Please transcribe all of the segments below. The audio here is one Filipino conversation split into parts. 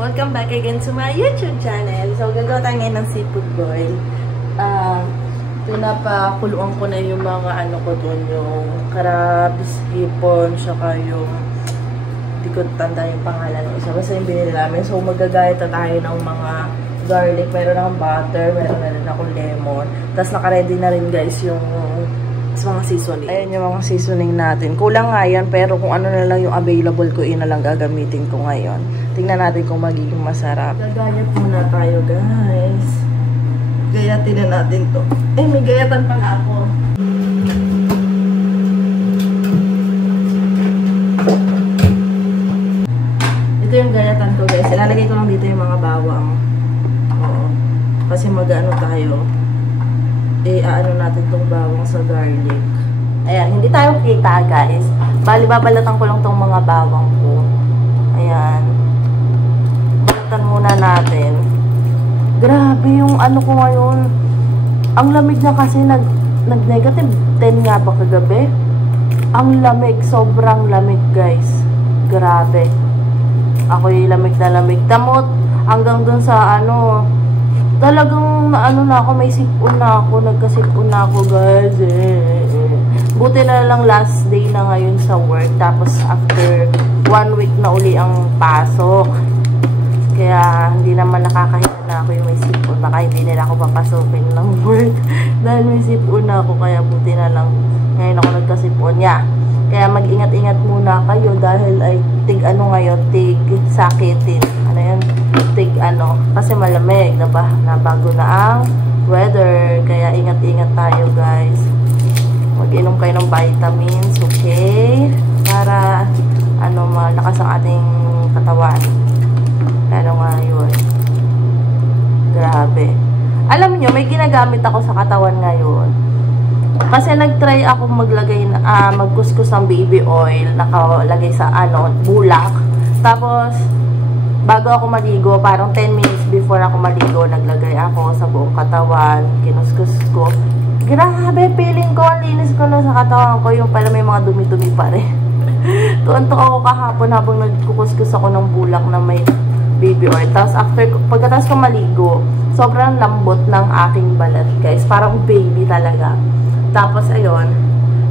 Welcome back again to my YouTube channel. So, gagawa tayo ngayon ng seafood boil. Pinapakuluan ko na yung mga ano ko dun, yung crabs, hipon, saka yung hindi ko tanda yung pangalan ng isa. Basta yung binili namin. So, magagayat na tayo ng mga garlic. Meron akong butter, meron na rin akong lemon. Tapos, nakaready na rin guys yung mga seasoning. Ayan yung mga seasoning natin. Kulang nga yan, pero kung ano na lang yung available ko, yun na lang gagamitin ko ngayon. Tingnan natin kung magiging masarap. Gagayat muna tayo, guys. Gayatin na natin to. Eh, may gayatan pa nga ako. Ito yung gayatan ko, guys. Ilalagay ko lang dito yung mga bawang. Oo. Kasi mag-ano tayo. Ano natin itong bawang sa garlic. Ayan, hindi tayo kita guys. Bali, babalatan ko lang itong mga bawang ko. Ayan. Balatan muna natin. Grabe yung ano ko ngayon. Ang lamig na kasi nag-negative 10 nga ba kagabi? Ang lamig, sobrang lamig guys. Grabe. Ako yung lamig na lamig. Tamot hanggang dun sa ano, talagang ano na ako, may sipon na ako, nagkasipon na ako guys. Buti na lang last day na ngayon sa work. Tapos after 1 week na uli ang pasok. Kaya hindi naman nakakahiya na ako yung may sipon. Baka hindi nila ako papasukin ng work. Dahil may sipon na ako, kaya buti na lang ngayon ako nagkasipon. Kaya mag-ingat-ingat muna kayo dahil ay tig ano ngayon, tig sakitin. Ano yan? Tig ano, kasi malamig na ba? Nabago na ang weather. Kaya ingat-ingat tayo guys. Mag-inom kayo ng vitamins, okay? Para ano, malakas ang ating katawan. Lalo ngayon. Grabe. Alam nyo, may ginagamit ako sa katawan ngayon. Kasi nag-try ako maglagay, magkuskus ng baby oil, nakalagay sa ano, bulak. Tapos, bago ako maligo, parang 10 minutes before ako maligo, naglagay ako sa buong katawan, kinuskus ko. Grabe, feeling ko, ang linis ko na sa katawan ko, yung pala may mga dumi-dumi pa rin. Tuwan-tuwa ako kahapon habang nagkukuskus ako ng bulak na may baby oil. Tapos, pagkatapos ko maligo, sobrang lambot ng aking balat, guys. Parang baby talaga. Tapos, ayun,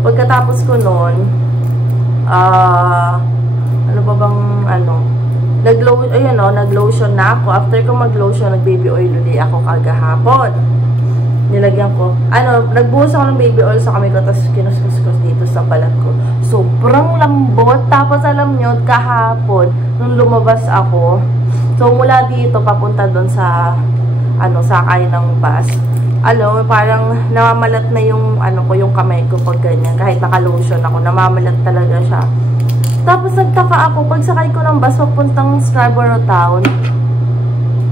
pagkatapos ko nun, ano ba bang, ano, nag-lotion na ako. After ko mag-lotion, nag-baby oil ulit ako kagahapon. Nilagyan ko, nagbuhos ako ng baby oil sa kamay ko, tapos kinuskus-kus dito sa balat ko. Sobrang lambot. Tapos, alam nyo, kahapon, nung lumabas ako, so, mula dito, papunta doon sa, sakay ng bus. Parang namamalat na yung yung kamay ko pag ganyan. Kahit naka-lotion ako, namamalat talaga siya. Tapos nagtaka ako, pag sakay ko ng bus papuntang Scarborough Town,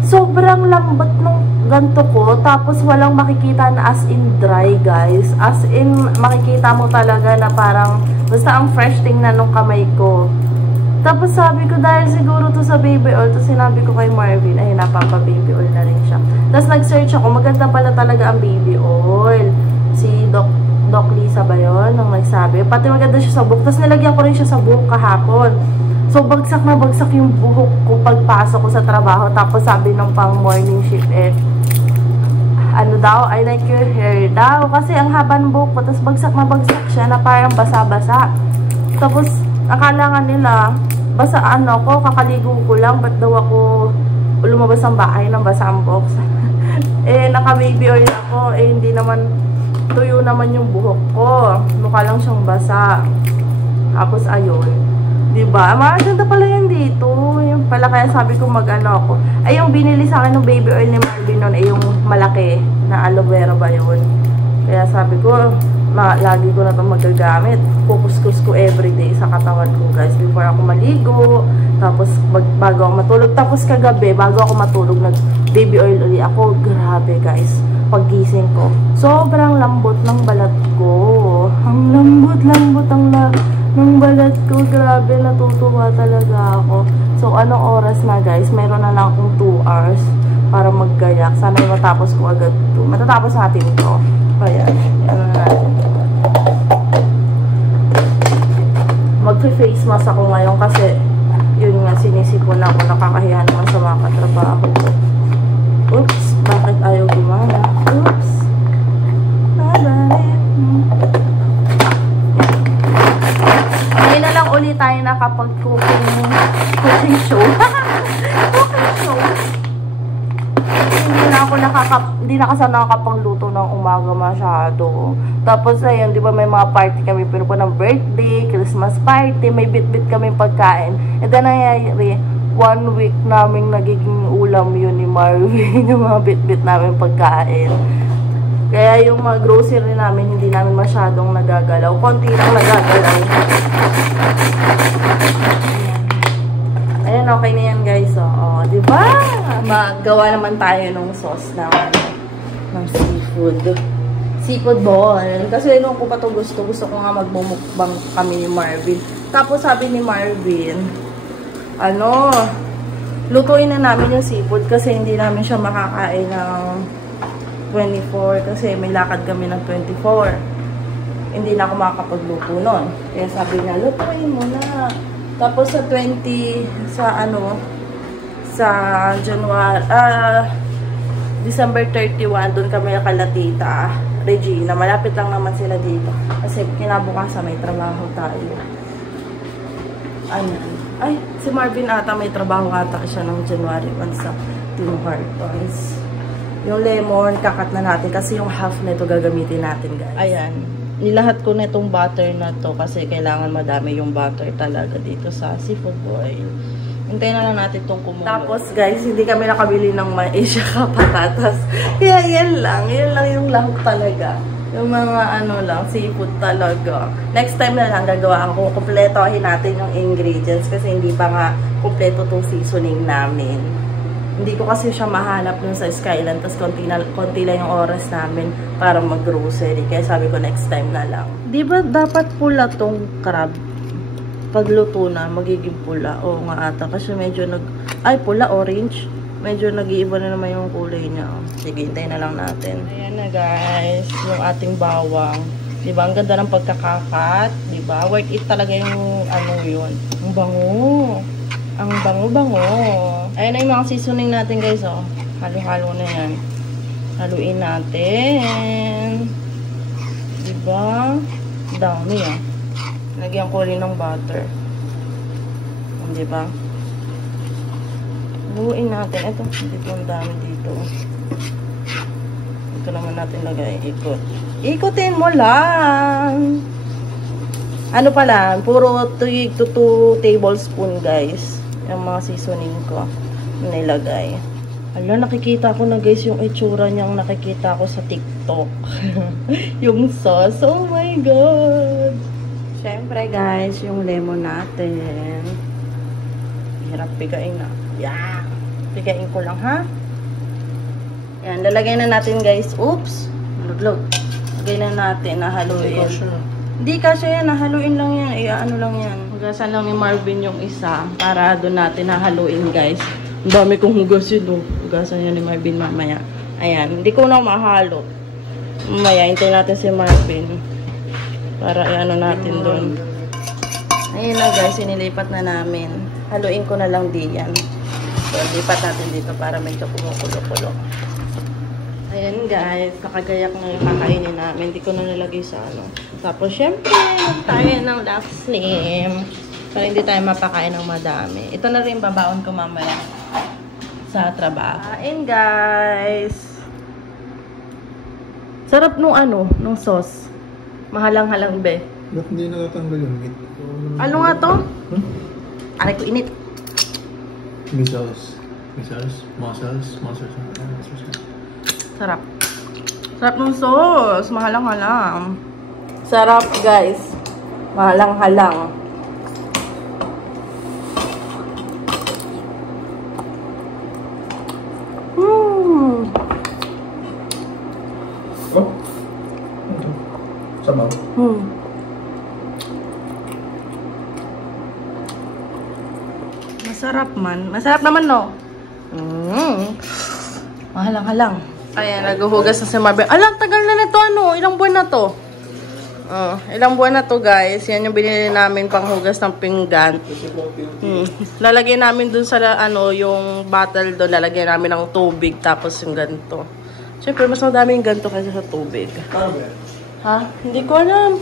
sobrang lambot ng ganto ko. Tapos walang makikita na as in dry, guys. As in, makikita mo talaga na parang, basta ang fresh tingnan ng kamay ko. Tapos sabi ko, dahil siguro to sa baby oil, to sinabi ko kay Marvin, ay napapa-baby oil na rin siya. Tapos nag-search ako, maganda pala talaga ang baby oil. Si Doc Lisa ba yun? Nung nagsabi. Pati maganda siya sa buhok. Tapos nilagyan ko rin siya sa buhok kahapon. So, bagsak na bagsak yung buhok ko pagpasok ko sa trabaho. Tapos sabi ng pang morning shift, I like your hair daw. Kasi ang haba ng buhok ko. Tapos bagsak na bagsak siya na parang basa-basa. Tapos, akala nga nila, basa ko, kakaligo ko lang, ba't daw ako lumabas ang bahay ng basa ang box. Naka-baby oil ako, hindi naman, tuyo naman yung buhok ko. Mukha lang siyang basa. Tapos, ayun. Diba? Maganda pala yan dito. Yung pala, kaya sabi ko ako. Ay, yung binili sa akin ng baby oil ni Marvin nun, yung malaki na aloe vera ba yun? Kaya sabi ko, lagi ko na itong magagamit. Kukuskus ko everyday sa katawan ko, guys. Before ako maligo. Tapos, bago ako matulog. Tapos, kagabi, bago ako matulog, nag-baby oil ulit ako. Grabe, guys. Paggising ko, sobrang lambot ng balat ko. Ang lambot-lambot ng balat ko. Grabe, natutuwa talaga ako. So, anong oras na, guys? Meron na lang akong 2 hours para maggayak. Sana matapos ko agad ito. Matatapos natin ito. Ayan. Ano na natin. Mag-face mask ako ngayon kasi yun nga, sinisipon ako, nakakahiya naman sa mga katrabaho ko. Oops, bakit ayaw gumana? Oops. Ngayon na lang ulit tayo nakapag-cooking show. Cooking show. Hindi na kasi nakakapagluto ng umaga masyado. Tapos ayun, di ba may mga party kami, pero po ng birthday, Christmas party, may bit-bit kami pagkain. And then nangyayari, 1 week namin nagiging ulam yun ni Marvin, yung mga bit-bit namin pagkain. Kaya yung mga grocery namin, hindi namin masyadong nagagalaw. Konti lang nagagalaw. Ayan, okay na yan guys. Oo, diba? Magawa naman tayo ng sauce ng seafood. Seafood ball. Kasi nung ko pa ito gusto ko nga magbumukbang kami ni Marvin. Tapos sabi ni Marvin, lutuin na namin yung seafood kasi hindi namin siya makakain ng 24 kasi may lakad kami ng 24. Hindi na ako makakapagluto nun. Kaya sabi niya, lutuin mo na. Tapos sa 20, sa January, December 31, doon kami kala Tita Regina. Malapit lang naman sila dito. Kasi kinabukasan may trabaho tayo. Ayan. Ay, si Marvin ata may trabaho ata siya ng January 1 sa Tim Hortons. Yung lemon, kakat na natin kasi yung half na ito gagamitin natin, guys. Ayan. Nilahat ko na itong butter na to kasi kailangan madami yung butter talaga dito sa seafood boil. Hintayin na lang natin itong kumulo. Tapos, guys, hindi kami nakabili ng mais at patatas. Kaya yan lang yung lahok talaga. Yung mga seafood talaga. Next time na lang gagawin ko. Kumpletohin natin yung ingredients kasi hindi pa nga kumpleto itong seasoning namin. Hindi ko kasi siya mahanap dun sa Skyland. Tapos konti lang yung oras namin para mag-grocery. Kaya sabi ko next time na lang. Diba dapat pula tong crab? Pagluto na, magiging pula. Oo nga ata. Kasi medyo pula, orange. Medyo nag-iiba na naman yung kulay niya. Sige, hintayin na lang natin. Ayan na guys, yung ating bawang. Diba, ang ganda ng pagkakakat. Diba, worth it talaga yung yun. Ang bango. Ang bango-bango. Ayan na yung mga seasoning natin guys, oh. Halo-halo na yan. Haluin natin. Diba? Dami, ah. Lagyan ko rin ng butter. Diba? Haluin natin. Ito, hindi po ang dami dito. Ito naman natin lagay. Ikot. Ikutin mo lang. Ano pala? Puro 2 tablespoon guys. Yung mga seasoning ko nilagay. Ala, nakikita ko na guys yung itsura niyang nakikita ko sa TikTok. Yung sauce. Oh my God! Siyempre guys, yung lemon natin. Hirap pigain na. Yeah! Pigain ko lang ha. Yan, lalagay na natin guys. Oops! Luglog. Lagay na natin, nahaluin. Hindi kasi yan, nahaluin lang yan. Ano lang yan. Hugasan lang ni Marvin yung isa para doon natin nahaluin guys. Ang dami kong hugasin oh. Hugasan niya ni Marvin mamaya. Ayan, hindi ko na mahalo. Mamaya, hintayin natin si Marvin. Para i-ano natin doon. Ayan na guys, inilipat na namin. Haluin ko na lang diyan. So, lipat natin dito para medyo kumukulo-kulo. Ayan guys, nakagayak na yung kakainin namin. Hindi ko na nilagay sa Tapos, syempre, tayo ng last slim. Para hindi tayo mapakain ng madami. Ito na rin babaon ko mamaya sa trabaho. Kain guys. Sarap nung nung sauce. Mahalang-halang be. Ba't hindi natatanggal yung meat? Ano nga to? Aray ko init. Muscles. Sarap. Sarap ng sauce. Mahalang-halang. Sarap, guys. Mahalang-halang. Oh? Ito. Sabaw. Masarap man. Masarap naman, no? Mahalang-halang. Ayan, naghuhugas na si Marvin. Alang, tagal na nito, ilang buwan na to? Oh, ilang buwan na to guys. Yan yung binili namin panghugas ng pinggan. Lalagyan namin dun sa ano, yung bottle doon. Lalagyan namin ng tubig tapos yung ganito. Siyempre, mas madami yung ganito kaysa sa tubig. Ha? Hindi ko alam.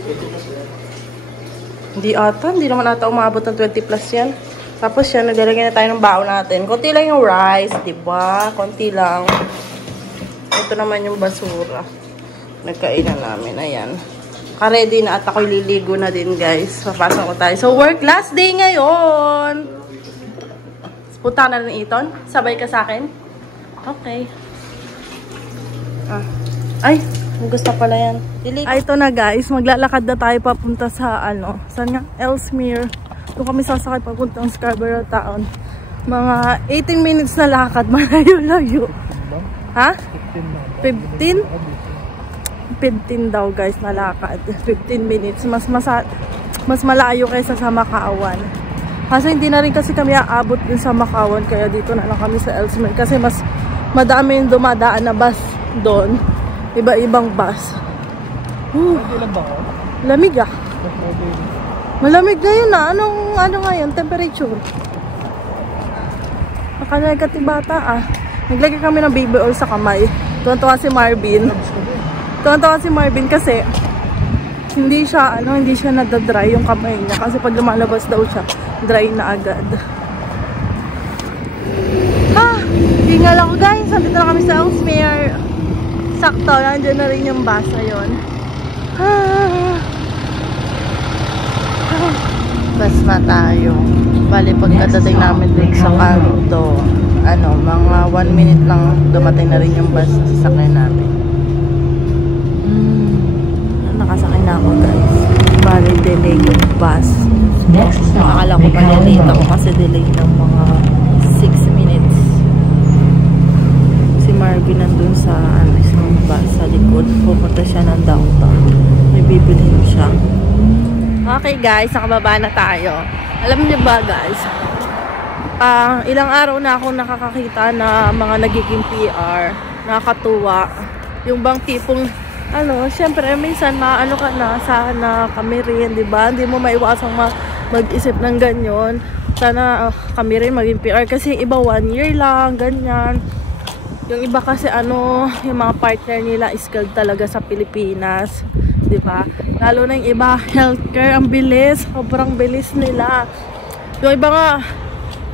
Hindi naman ata umabot ng 20 plus yan. Tapos yan, naglalagyan na tayo ng baon natin. Konti lang yung rice, diba? Konti lang. Ito naman yung basura. Nagkainan namin. Ayan. Ready na at ako'y liligo na din guys. Papasok ko tayo. So work last day ngayon. Punta na rin Iton. Sabay ka sa akin? Okay. Ay, gusto pala yan. Ay, ito na guys. Maglalakad na tayo papunta sa ano. Saan nga? Ellesmere. Doon kami sasakay papunta ng Scarborough Town. Mga 18 minutes na lakad. Malayo-layo. Ha? 15? 15 daw guys na lakad. 15 minutes. Mas malayo kaysa sa Macauan. Kasi hindi na rin kasi kami aabot din sa Macauan. Kaya dito na lang kami sa Ellesmere. Kasi mas madami yung dumadaan na bus doon. Iba-ibang bus. Lamig ah. Malamig ngayon na. Ano ngayon? Temperature. Nakalagati bata ah. Naglagay kami ng baby oil sa kamay. Tuwan-tuwa si Marvin. Tuwan-tuwa si Marvin kasi hindi siya nadadry yung kamay niya. Kasi pag lumalabas daw siya, dry na agad. Hingal ako guys. Nandito na kami sa Ellesmere. Sakto, nandiyan na rin yung basa yun. Bas na tayo. Bali, pagkadating namin dun sa kanto, mga 1 minute lang dumating na rin yung bus na sasakay namin. Nakasakay na ako guys. Bali, delay yung bus. Akala ko pa delay ako kasi delay ng mga 6 minutes. Si Marvin nandun sa isang bus sa likod. Pupunta siya ng downtown. May bibilhin siya. Okay guys, nakababa na tayo. Alam niyo ba guys, ilang araw na ako nakakakita na mga nagiging PR. Nakakatuwa. Yung bang tipong, syempre minsan maano ka na, sana kami rin, diba? Hindi mo maiwasang mag-isip ng ganyan. Sana kami rin maging PR. Kasi yung iba 1 year lang, ganyan. Yung iba kasi yung mga partner nila skilled talaga sa Pilipinas. Diba? Lalo na yung iba, healthcare, ang bilis. Sobrang bilis nila. Yung iba nga,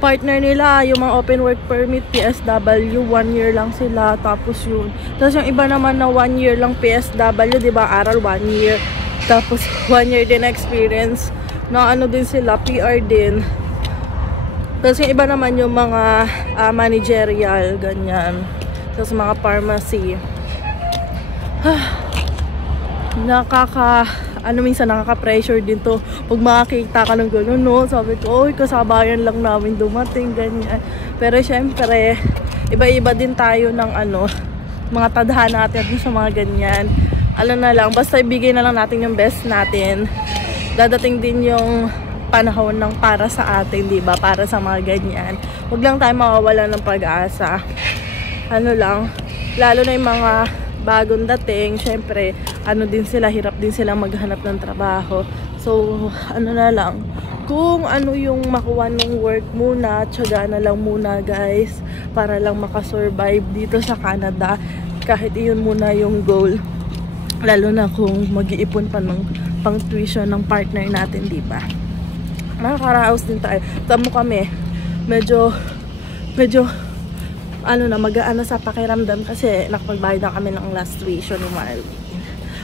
partner nila, yung mga open work permit, PSW, 1 year lang sila. Tapos yun. Tapos yung iba naman na 1 year lang PSW, diba? Aral 1 year. Tapos 1 year din experience. Na din sila, PR din. Tapos yung iba naman yung mga managerial, ganyan. Tapos mga pharmacy. Minsan nakaka-pressure din to. Pag makakita ka ng gano'n, no? Sabi ko, kasabayan lang namin dumating, ganyan. Pero syempre, iba-iba din tayo ng mga tadhana natin sa mga ganyan. Na lang, basta ibigay na lang natin yung best natin. Dadating din yung panahon ng para sa atin, diba? Para sa mga ganyan. Huwag lang tayo mawawala ng pag-asa. Lalo na yung mga bagong dating, syempre, din sila, hirap din sila maghanap ng trabaho. So, na lang, kung yung makuha ng work muna, tiyaga na lang muna guys, para lang makasurvive dito sa Canada, kahit iyon muna yung goal. Lalo na kung mag-iipon pa ng pang tuition ng partner natin, diba? Makakaraos din tayo. Tamo kami, medyo magaan sa pakiramdam kasi nakapagbayad na kami ng last tuition ni Marley.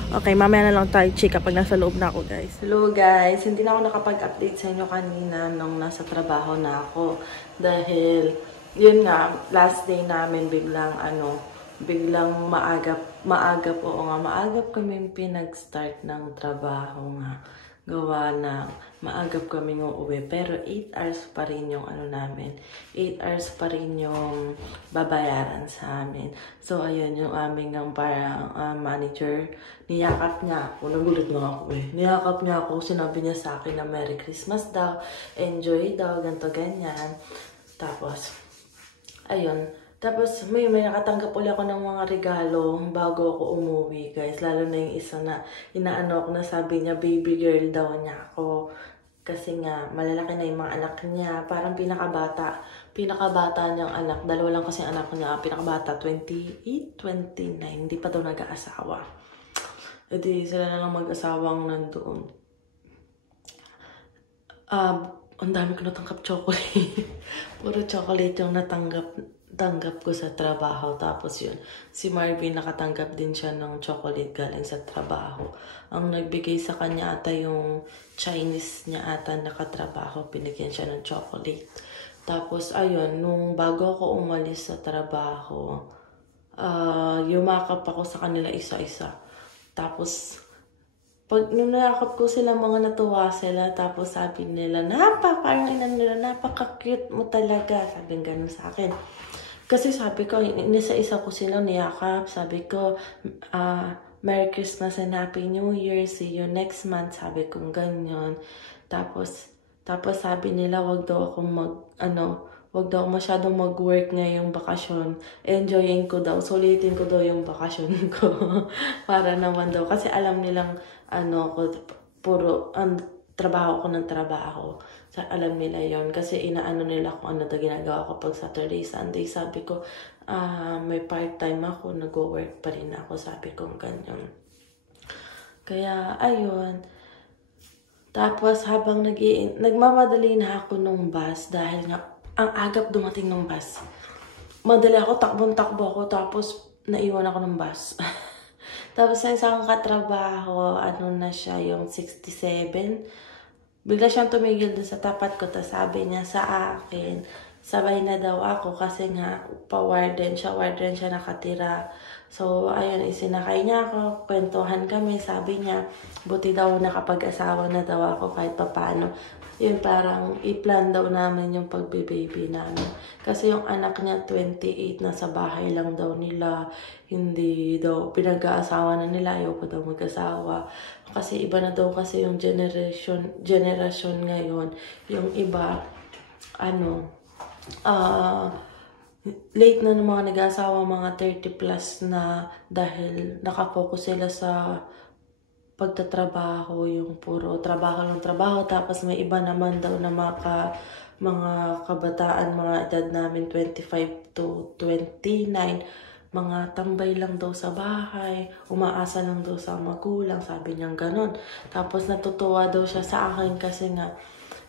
Okay, mamaya na lang tayo check kapag nasa loob na ako guys. Hello guys, hindi na ako nakapag-update sa inyo kanina nung nasa trabaho na ako. Dahil, yun nga, last day namin biglang maagap kami pinag-start ng trabaho nga. Gawa na maagap kami ng uwi. Pero 8 hours pa rin yung namin. 8 hours pa rin yung babayaran sa amin. So, ayun, yung aming parang manager, niyakap niya ako. Nagulat nga ako eh. Niyakap niya ako. Sinabi niya sa akin na Merry Christmas daw. Enjoy daw. Ganto ganyan. Tapos, ayun. Tapos may nakatanggap ulit ako ng mga regalo bago ako umuwi guys. Lalo na yung isa na inaano ako na sabi niya baby girl daw niya ako. Kasi nga malalaki na yung mga anak niya. Parang pinakabata niyang anak. Dalawa lang kasi anak niya. Pinakabata 28, 29. Hindi pa daw nag-aasawa. E di sila na lang mag-asawang nandoon. Ang dami ko natanggap chocolate. Puro chocolate yung tanggap ko sa trabaho. Tapos yun, si Marvin nakatanggap din siya ng chocolate galing sa trabaho. Ang nagbigay sa kanya ata yung Chinese niya ata nakatrabaho. Pinigyan siya ng chocolate. Tapos ayun, nung bago ako umalis sa trabaho, yumakap ako sa kanila isa-isa. Tapos pag nung nakakap ko sila, mga natuwa sila. Tapos sabi nila, parang napaka-cute mo talaga. Sabi ganun sa akin. Kasi sabi ko, isa-isa ko silang niyakap. Sabi ko, Merry Christmas and Happy New Year. See you next month. Sabi ko ganyan. Tapos sabi nila, wag daw ako masyadong mag-work ngayong bakasyon. Enjoyin ko daw. Sulitin ko daw yung bakasyon ko. Para naman daw. Kasi alam nilang, trabaho ko ng trabaho. Alam nila yon kasi inaano nila kung ano daw ginagawa ko pag Saturday, Sunday. Sabi ko, may part-time ako, nag-work pa rin ako. Sabi ko, ganyan. Kaya, ayun. Tapos, habang nagmamadali na ako nung bus, dahil nga, ang agap dumating ng bus. Madali ako, takbong-takbo ako, tapos naiwan ako ng bus. Tapos sa isang katrabaho, na siya, yung 67. Bigla siyang tumigil doon sa tapat ko. Tapos sabi niya sa akin, sabay na daw ako kasi nga warden siya nakatira. So, ayun, isinakay niya ako, kwentuhan kami, sabi niya, buti daw nakapag-asawa na daw ako kahit papaano. Yun, parang i-plan daw namin yung pagbe-baby namin. Kasi yung anak niya, 28, nasa bahay lang daw nila. Hindi daw, pinag-aasawa na nila, ayaw ko daw mag-asawa. Kasi iba na daw kasi yung generation ngayon. Yung iba, late na ng mga nag-asawa, mga 30 plus na dahil nakafocus sila sa pagtatrabaho, yung puro trabaho ng trabaho. Tapos may iba naman daw na mga kabataan, mga edad namin 25 to 29, mga tambay lang daw sa bahay, umaasa lang daw sa magulang, sabi niya ganon. Tapos natutuwa daw siya sa akin kasi nga,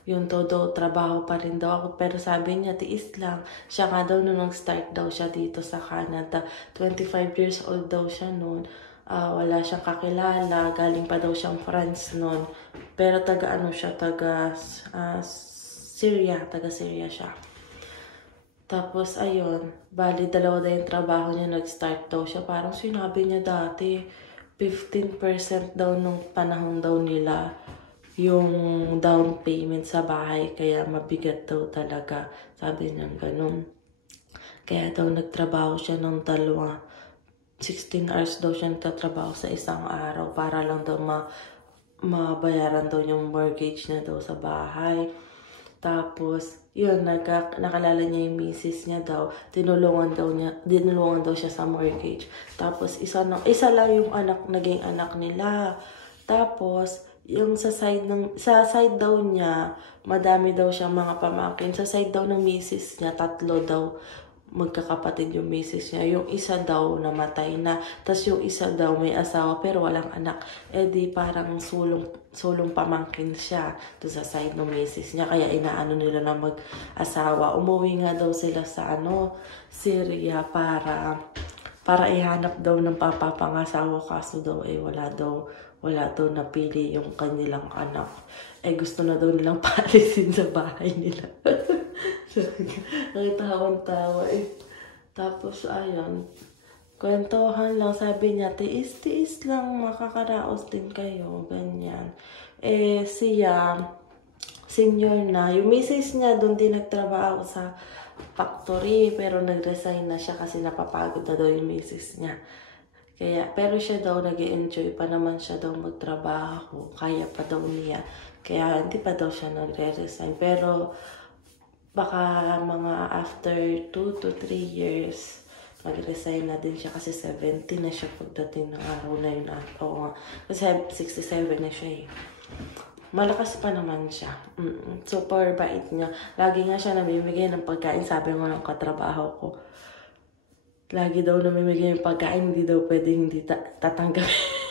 yung todo trabaho pa rin daw ako. Pero sabi niya, tiis lang. Siya nga daw nung nag-start daw siya dito sa Canada. 25 years old daw siya noon. Wala siyang kakilala. Galing pa daw siyang France noon. Pero taga Syria. Taga Syria siya. Tapos ayun, bali dalawa daw yung trabaho niya. Nag-start daw siya. Parang sinabi niya dati, 15% daw nung panahon daw nila yung down payment sa bahay, kaya mabigat daw talaga. Sabi niya ganun. Kaya daw nagtrabaho siya ng 16 hours daw siya nagtatrabaho sa isang araw para lang daw mabayaran daw yung mortgage na daw sa bahay. Tapos, yun, nakalala niya yung misis niya daw, dinulungan daw siya sa mortgage. Tapos, isa lang yung naging anak nila. Tapos, yung sa side daw niya, madami daw siya mga pamangkin. Sa side daw ng misis niya, 3 daw magkakapatid yung misis niya. Yung isa daw namatay na. Tapos yung isa daw may asawa pero walang anak. Eh di parang sulong pamangkin siya doon sa side ng misis niya. Kaya inaano nila na mag-asawa. Umuwi nga daw sila sa Syria para ihanap daw ng papapangasawa. Kaso daw wala daw napili yung kanilang anak. Gusto na daw nilang paalisin sa bahay nila. Nakitawa-tawa Tapos, ayun. Kwentuhan lang. Sabi niya, tiis-tiis lang, makakaraos din kayo. Ganyan. Siya, senior na. Yung misis niya, doon din nagtrabaho sa factory. Pero nag-resign na siya kasi napapagod na daw yung misis niya. Pero siya daw nag-i-enjoy pa naman siya daw magtrabaho. Kaya pa daw niya. Kaya hindi pa daw siya nagre-resign. Pero baka mga after 2 to 3 years, mag-resign na din siya kasi 70 na siya pagdating ng araw na yun. Oo nga, kasi 67 na siya eh. Malakas pa naman siya. Super bait niya. Lagi nga siya namimigay ng pagkain. Sabi mo ng katrabaho ko, lagi daw namimigay ng pagkain, hindi daw pwede hindi tatanggapin.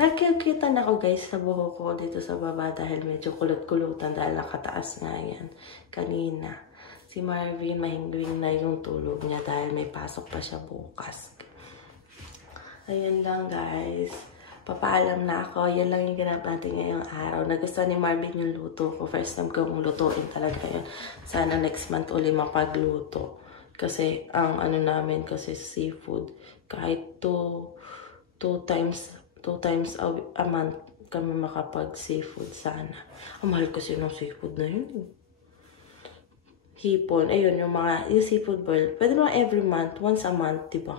Nagkikitan ako guys sa buhok ko dito sa baba dahil medyo kulot-kulutan dahil nakataas nga yan kanina. Si Marvin mahingwing na yung tulog niya dahil may pasok pa siya bukas. Ayun lang guys. Papaalam na ako. Yan lang yung ginagawa natin ngayong araw. Nagustuhan ni Marvin yung luto ko. First time ko lutuin talaga yun. Sana next month uli mapagluto. Kasi ang ano namin kasi seafood. Kahit two times a month kami makapag-seafood sana. Ang mahal kasi ng seafood na yun. Hipon. Ayun, yung seafood boil. Pwede naman every month. Once a month, diba?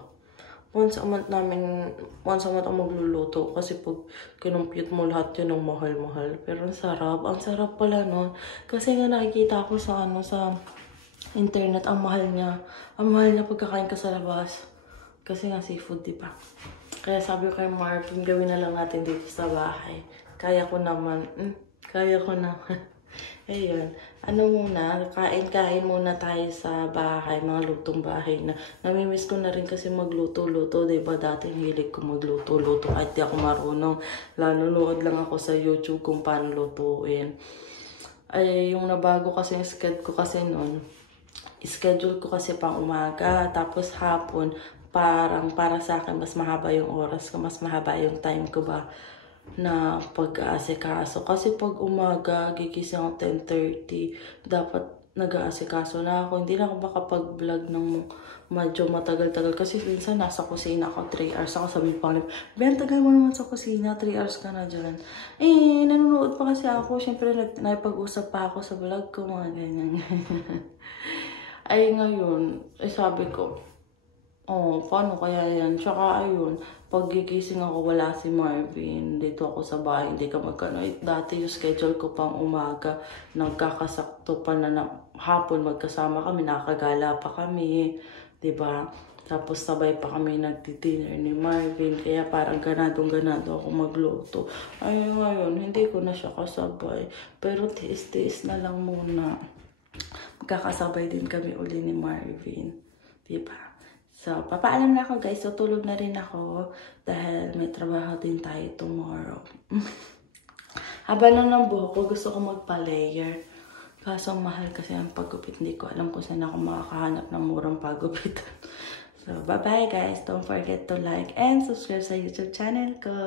Once a month ang magluluto. Kasi pag kinumpute mo lahat yun ng mahal-mahal. Pero ang sarap. Ang sarap pala nun. Kasi nga nakikita ko sa internet, ang mahal niya. Ang mahal niya pagkakain ka sa labas. Kasi nga seafood, diba? Kaya sabi ko kay Marvin, gawin na lang natin dito sa bahay. Kaya ko naman. Ayun. Ano muna, kain muna tayo sa bahay, mga lutong bahay na. Namimiss ko na rin kasi magluto-luto, diba? Dati hilig ko magluto-luto kahit di ako marunong. Nanonood lang ako sa YouTube kung paano lutuin. Ay, yung nabago kasi yung schedule ko kasi pang umaga, tapos hapon, parang para sa akin, mas mahaba yung oras ko, mas mahaba yung time ko ba na pag-aasikaso. Kasi pag umaga, gigising ako 10:30, dapat nag-aasikaso na ako. Hindi na ako makapag-vlog ng medyo matagal-tagal. Kasi minsan nasa kusina ako, 3 hours ako. Sabi pa rin, Ben, tagal mo naman sa kusina, 3 hours ka na dyan. Eh, nanonood pa kasi ako. Siyempre, nakipag-usap pa ako sa vlog ko, mga ganyan. Ay, ngayon, sabi ko, paano kaya yan? Tsaka ayun, pag gigising ako, wala si Marvin. Dito ako sa bahay, hindi ka magkano. Dati yung schedule ko pang umaga, nagkakasakto pa na hapon magkasama kami, nakagala pa kami, diba? Tapos sabay pa kami nagdi-dinner ni Marvin, kaya parang ganadong-ganado ako magluto. Ayun ngayon, hindi ko na siya kasabay. Pero tiis-tiis na lang muna. Magkakasabay din kami uli ni Marvin, diba? So, papaalam na ako guys. So, tulog na rin ako dahil may trabaho din tayo tomorrow. Haba lang ng buhok ko, gusto ko magpa-layer. Kaso mahal kasi ang paggupit. Hindi ko alam kung saan ako makakahanap ng murang paggupitan. So, bye-bye guys. Don't forget to like and subscribe sa YouTube channel ko.